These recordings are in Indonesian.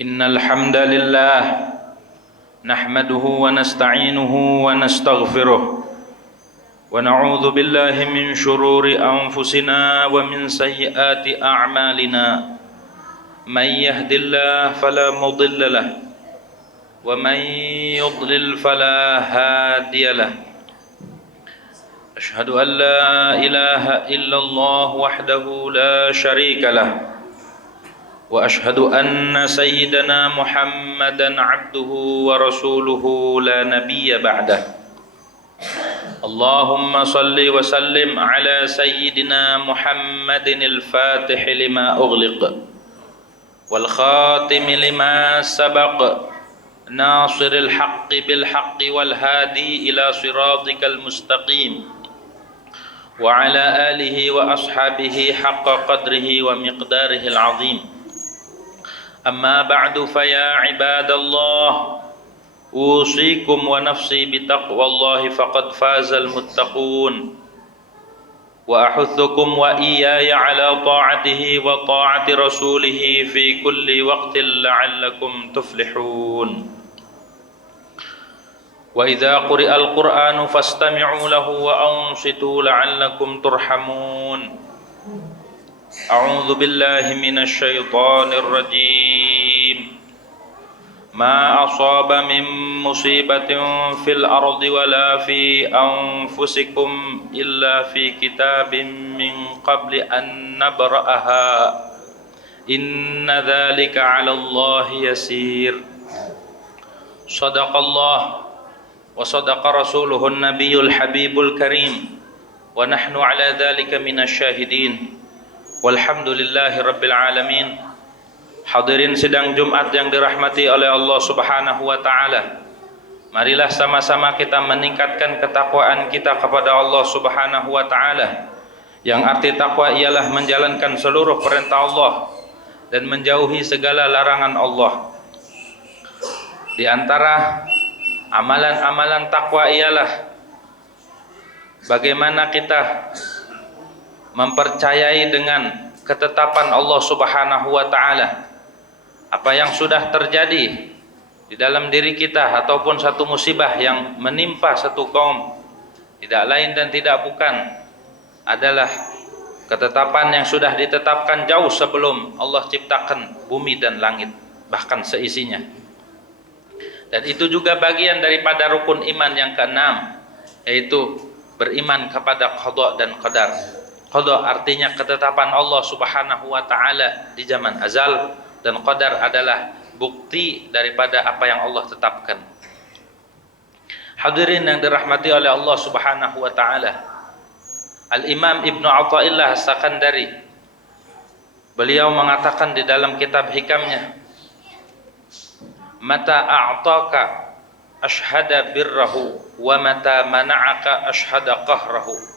إن الحمد لله نحمده ونستعينه ونستغفره ونعوذ بالله من شرور أنفسنا ومن سيئات أعمالنا من يهد الله فلا مضل له ومن يضلل فلا هادي له أشهد أن لا إله إلا الله وحده لا شريك له وأشهد أن سيدنا محمدا عبده ورسوله لا نبي بعده اللهم صل وسلم على سيدنا محمد الفاتح لما أغلق والخاتم لما سبق ناصر الحق بالحق والهادي إلى صراطك المستقيم وعلى آله وأصحابه حق قدره ومقداره العظيم أما بعد فيا عباد الله أوصيكم ونفسي بتقوى الله فقد فاز المتقون وأحثكم وإياي على طاعته وطاعة رسوله في كل وقت لعلكم تفلحون وإذا قرئ القرآن فاستمعوا له وأنصتوا لعلكم ترحمون أعوذ بالله من الشيطان الرجيم ما أصاب من مصيبة في الأرض ولا في أنفسكم إلا في كتاب من قبل أن نبرأها إن ذلك على الله يسير صدق الله وصدق رسوله النبي الحبيب الكريم ونحن على ذلك من الشاهدين walhamdulillahi rabbil alamin. Hadirin sidang Jumat yang dirahmati oleh Allah Subhanahu wa taala. Marilah sama-sama kita meningkatkan ketakwaan kita kepada Allah Subhanahu wa taala. Yang arti takwa ialah menjalankan seluruh perintah Allah dan menjauhi segala larangan Allah. Di antara amalan-amalan takwa ialah bagaimana kita mempercayai dengan ketetapan Allah Subhanahu wa taala. Apa yang sudah terjadi di dalam diri kita ataupun satu musibah yang menimpa satu kaum, tidak lain dan tidak bukan adalah ketetapan yang sudah ditetapkan jauh sebelum Allah ciptakan bumi dan langit, bahkan seisinya. Dan itu juga bagian daripada rukun iman yang keenam, yaitu beriman kepada qada dan qadar. Qada artinya ketetapan Allah Subhanahu wa taala di zaman azal, dan qadar adalah bukti daripada apa yang Allah tetapkan. Hadirin yang dirahmati oleh Allah Subhanahu wa taala. Al-Imam Ibnu Athaillah As-Sakandari, beliau mengatakan di dalam kitab hikamnya, mata a'taka ashhada birrahu wa mata mana'aka ashhada qahrahu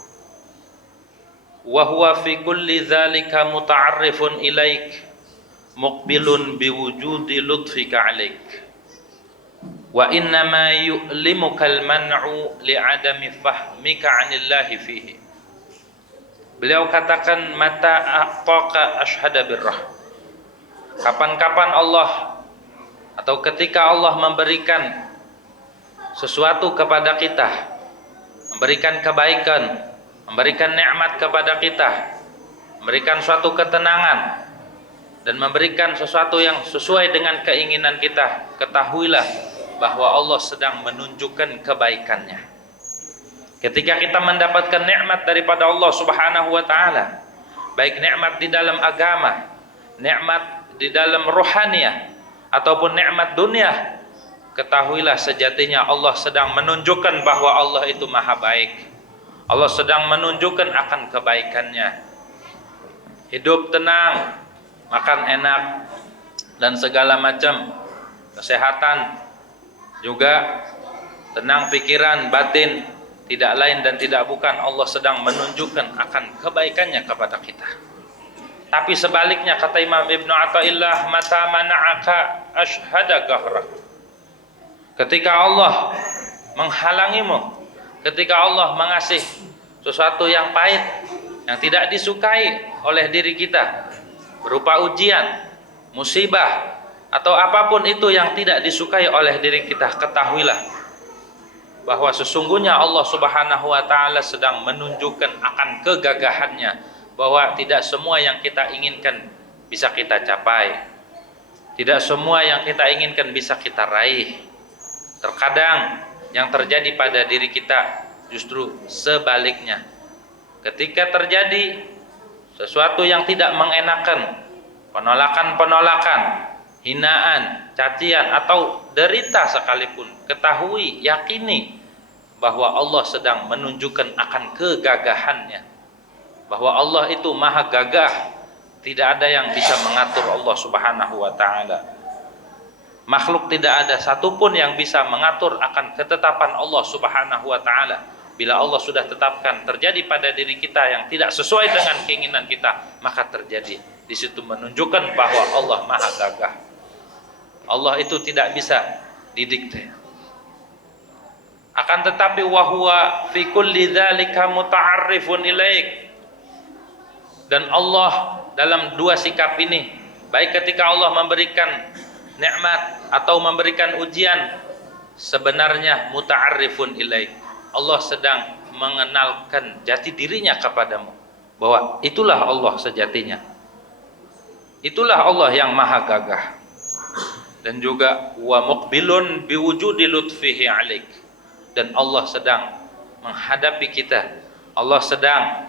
wa huwa fi kulli dzalika muta'arrifun ilaik muqbilun biwujudi lutfika alaik wa innama yu'limuka al-man'u li'adami fahmika 'anillahi fihi. Beliau katakan mata a'taqa ashhada birrah, kapan-kapan Allah atau ketika Allah memberikan sesuatu kepada kita, memberikan kebaikan, memberikan nikmat kepada kita, memberikan suatu ketenangan, dan memberikan sesuatu yang sesuai dengan keinginan kita, ketahuilah bahwa Allah sedang menunjukkan kebaikannya. Ketika kita mendapatkan nikmat daripada Allah Subhanahu wa taala, baik nikmat di dalam agama, nikmat di dalam rohaniyah, ataupun nikmat dunia, ketahuilah sejatinya Allah sedang menunjukkan bahwa Allah itu maha baik. Allah sedang menunjukkan akan kebaikannya. Hidup tenang, makan enak, dan segala macam kesehatan, juga tenang pikiran, batin, tidak lain dan tidak bukan Allah sedang menunjukkan akan kebaikannya kepada kita. Tapi sebaliknya, kata Imam Ibnu Athaillah, mata mana'aka ashhada qahrak, ketika Allah menghalangimu, ketika Allah mengasih sesuatu yang pahit, yang tidak disukai oleh diri kita, berupa ujian, musibah, atau apapun itu yang tidak disukai oleh diri kita, ketahuilah bahwa sesungguhnya Allah Subhanahu wa taala sedang menunjukkan akan kegagahannya, bahwa tidak semua yang kita inginkan bisa kita capai. Tidak semua yang kita inginkan bisa kita raih. Terkadang yang terjadi pada diri kita justru sebaliknya. Ketika terjadi sesuatu yang tidak mengenakan, penolakan-penolakan, hinaan, cacian, atau derita sekalipun, ketahui, yakini bahwa Allah sedang menunjukkan akan kegagahannya, bahwa Allah itu maha gagah, tidak ada yang bisa mengatur Allah Subhanahu wa ta'ala. Makhluk tidak ada satupun yang bisa mengatur akan ketetapan Allah Subhanahu wa ta'ala. Bila Allah sudah tetapkan terjadi pada diri kita yang tidak sesuai dengan keinginan kita, maka terjadi. Di situ menunjukkan bahwa Allah maha gagah. Allah itu tidak bisa didikte. Akan tetapi wahwa fi kulli dzalika muta'arrifun ilaik. Dan Allah dalam dua sikap ini, baik ketika Allah memberikan nikmat atau memberikan ujian, sebenarnya muta'arrifun ilaik. Allah sedang mengenalkan jati dirinya kepadamu, bahwa itulah Allah sejatinya. Itulah Allah yang maha gagah. Dan juga wa muqbilun biwujudi lutfihi alaik. Dan Allah sedang menghadapi kita. Allah sedang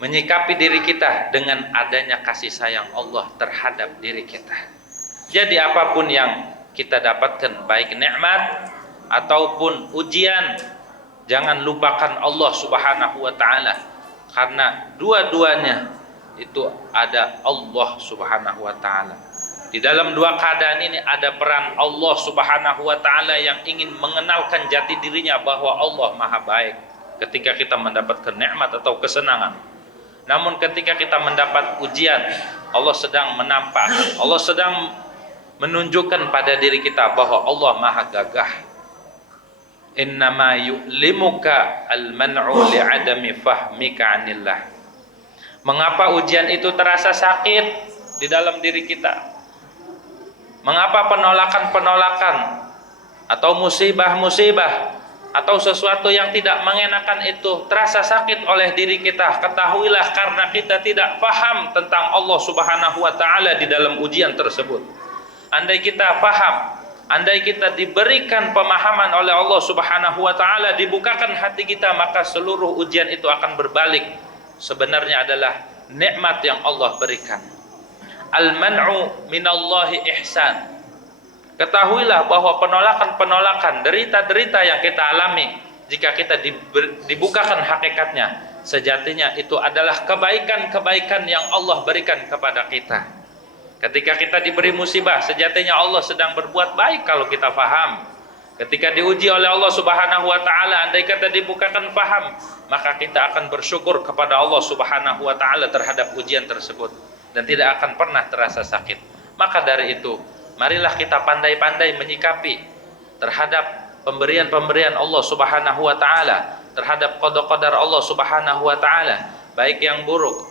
menyikapi diri kita dengan adanya kasih sayang Allah terhadap diri kita. Jadi apapun yang kita dapatkan, baik nikmat ataupun ujian, jangan lupakan Allah Subhanahu wa ta'ala, karena dua-duanya itu ada Allah Subhanahu wa ta'ala. Di dalam dua keadaan ini ada peran Allah Subhanahu wa ta'ala yang ingin mengenalkan jati dirinya bahwa Allah maha baik ketika kita mendapatkan nikmat atau kesenangan. Namun ketika kita mendapat ujian, Allah sedang menampakkan, Allah sedang menunjukkan pada diri kita bahwa Allah maha gagah. Innama yu'limuka al-man'u li'adami fahmika anillah. Mengapa ujian itu terasa sakit di dalam diri kita? Mengapa penolakan-penolakan atau musibah-musibah atau sesuatu yang tidak mengenakan itu terasa sakit oleh diri kita? Ketahuilah karena kita tidak paham tentang Allah Subhanahu wa ta'ala di dalam ujian tersebut. Andai kita paham, andai kita diberikan pemahaman oleh Allah Subhanahu wa ta'ala, dibukakan hati kita, maka seluruh ujian itu akan berbalik. Sebenarnya adalah nikmat yang Allah berikan. Al-man'u minallahi ihsan. Ketahuilah bahwa penolakan-penolakan, derita-derita yang kita alami, jika kita dibukakan hakikatnya, sejatinya itu adalah kebaikan-kebaikan yang Allah berikan kepada kita. Ketika kita diberi musibah, sejatinya Allah sedang berbuat baik kalau kita faham. Ketika diuji oleh Allah Subhanahu wa ta'ala, andai kata dibukakan paham, maka kita akan bersyukur kepada Allah Subhanahu wa ta'ala terhadap ujian tersebut, dan tidak akan pernah terasa sakit. Maka dari itu, marilah kita pandai-pandai menyikapi terhadap pemberian-pemberian Allah Subhanahu wa ta'ala, terhadap qada-qadar Allah Subhanahu wa ta'ala, baik yang buruk,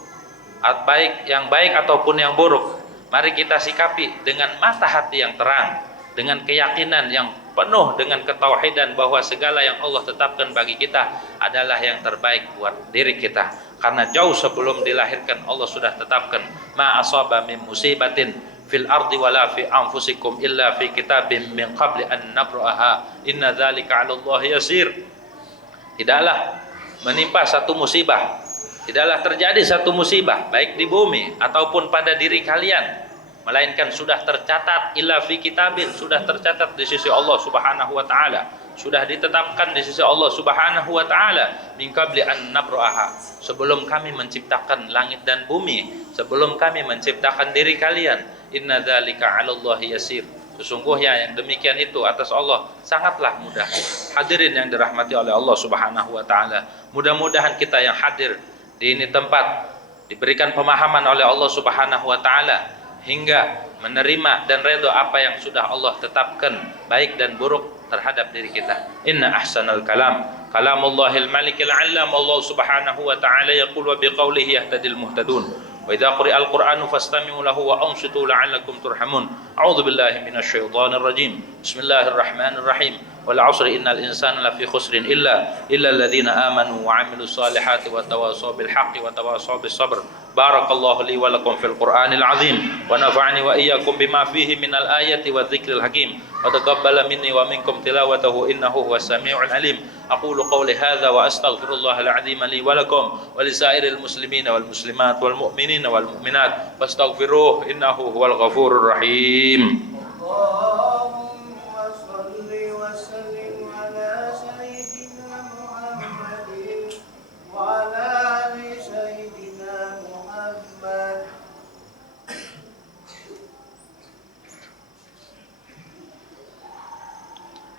baik yang baik ataupun yang buruk. Mari kita sikapi dengan mata hati yang terang, dengan keyakinan yang penuh dengan ketauhidan bahwa segala yang Allah tetapkan bagi kita adalah yang terbaik buat diri kita. Karena jauh sebelum dilahirkan Allah sudah tetapkan, ma asaba min musibatin fil ardi wala fi anfusikum illa fi kitabim min qabli an nabraha inna dzalika 'ala Allah yasir. Tidaklah menimpa satu musibah, tidaklah terjadi satu musibah baik di bumi ataupun pada diri kalian, melainkan sudah tercatat illa fi kitabin, sudah tercatat di sisi Allah Subhanahu wa ta'ala, sudah ditetapkan di sisi Allah Subhanahu wa ta'ala, min qabli an nabraha, sebelum kami menciptakan langit dan bumi, sebelum kami menciptakan diri kalian. Inna dzalika 'ala Allah yasir. Sesungguhnya yang demikian itu atas Allah sangatlah mudah. Hadirin yang dirahmati oleh Allah Subhanahu wa ta'ala, mudah-mudahan kita yang hadir di ini tempat diberikan pemahaman oleh Allah Subhanahu wa ta'ala hingga menerima dan redha apa yang sudah Allah tetapkan baik dan buruk terhadap diri kita. Inna ahsanal kalam kalamullahil malikil alam. Allah Subhanahu wa ta'ala yaqul wa biqaulihi yahtadil muhtadun وإذا قرئ القرآن فاستمعوا له وأنصتوا لعلكم ترحمون أعوذ بالله من الشيطان الرجيم بسم الله الرحمن الرحيم والعصر إن الإنسان لفي خسر إلا الذين آمنوا وعملوا الصالحات وتواصوا بالحق وتواصوا بالصبر بارك الله لي ولكم في القرآن العظيم ونفعني وإياكم بما فيه من الآية والذكر الحكيم وتقبل مني ومنكم تلاوته إنه هو السميع العليم أقول قولي هذا وأستغفر الله العظيم لي ولكم ولسائر المسلمين والمسلمات والمؤمنين والمؤمنات فاستغفروه إنه هو الغفور الرحيم.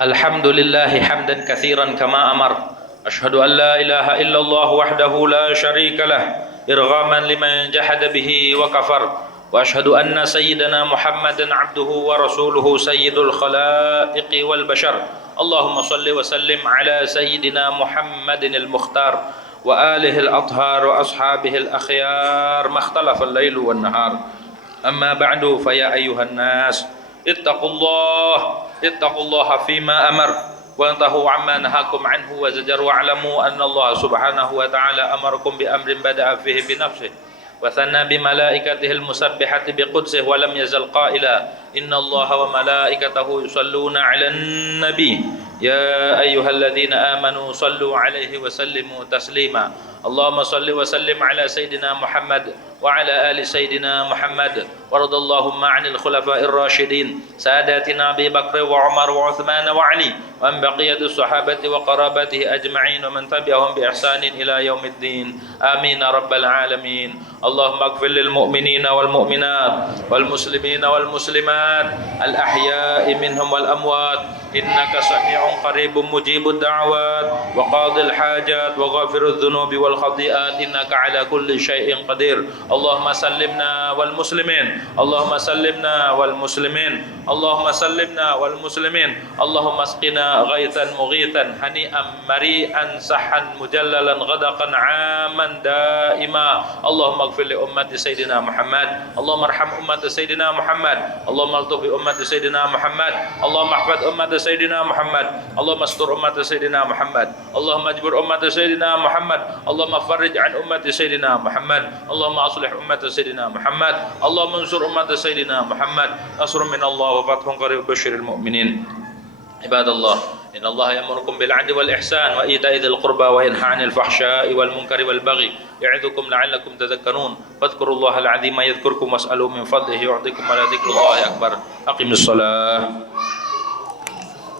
الحمد لله حمدا كثيرا كما أمر أشهد أن لا إله إلا الله وحده لا شريك له إرغاما لمن جحد به وكفر وأشهد أن سيدنا محمدا عبده ورسوله سيد الخلائق والبشر اللهم صل وسلم على سيدنا محمد المختار وآله الأطهار وأصحابه الأخيار ما اختلف الليل والنهار أما بعد فيا أيها الناس اتقوا الله فيما أمر وانتهوا عما نهاكم عنه وزجر واعلموا أن الله سبحانه وتعالى أمركم بأمر بدأ فيه بنفسه وثنى بملائكته المسبحة بقدسه ولم يزل قائلا إن الله وملائكته يصلون على النبي يا أيها الذين آمنوا صلوا عليه وسلموا تسليما اللهم صل وسلم على سيدنا محمد وعلى آل سيدنا محمد وارض اللهم عن الخلفاء الراشدين ساداتنا أبي بكر وعمر وعثمان وعلي وعن بقية الصحابة وقرابته أجمعين ومن تبعهم بإحسان إلى يوم الدين آمين رب العالمين اللهم اغفر للمؤمنين والمؤمنات والمسلمين والمسلمات الأحياء منهم والأموات إنك سميع قريب مجيب الدعوات وقاضي الحاجات وغافر الذنوب والخطيئات إنك على كل شيء قدير اللهم سلمنا والمسلمين اللهم سلمنا والمسلمين اللهم سلمنا والمسلمين اللهم اسقنا غيثا مغيثا هنيئا مريئا صحا مجللا غدقا عاما دائما اللهم اغفر لأمة سيدنا محمد اللهم ارحم أمة سيدنا محمد اللهم الطف بأمة سيدنا محمد اللهم احفظ أمة سيدنا محمد اللهم استر أمة سيدنا محمد اللهم اجبر أمة سيدنا محمد اللهم فرج عن أمة سيدنا محمد اللهم أصلح أمة سيدنا محمد اللهم انصر أمة سيدنا محمد نصر من الله وفتح قريب وبشر المؤمنين عباد الله إن الله يأمركم بالعدل والإحسان وإيتاء ذي القربى وينهى عن الفحشاء والمنكر والبغي يعظكم لعلكم تذكرون فاذكروا الله العظيم يذكركم واسألوا من فضله يعطيكم ولذكر الله أكبر أقم الصلاة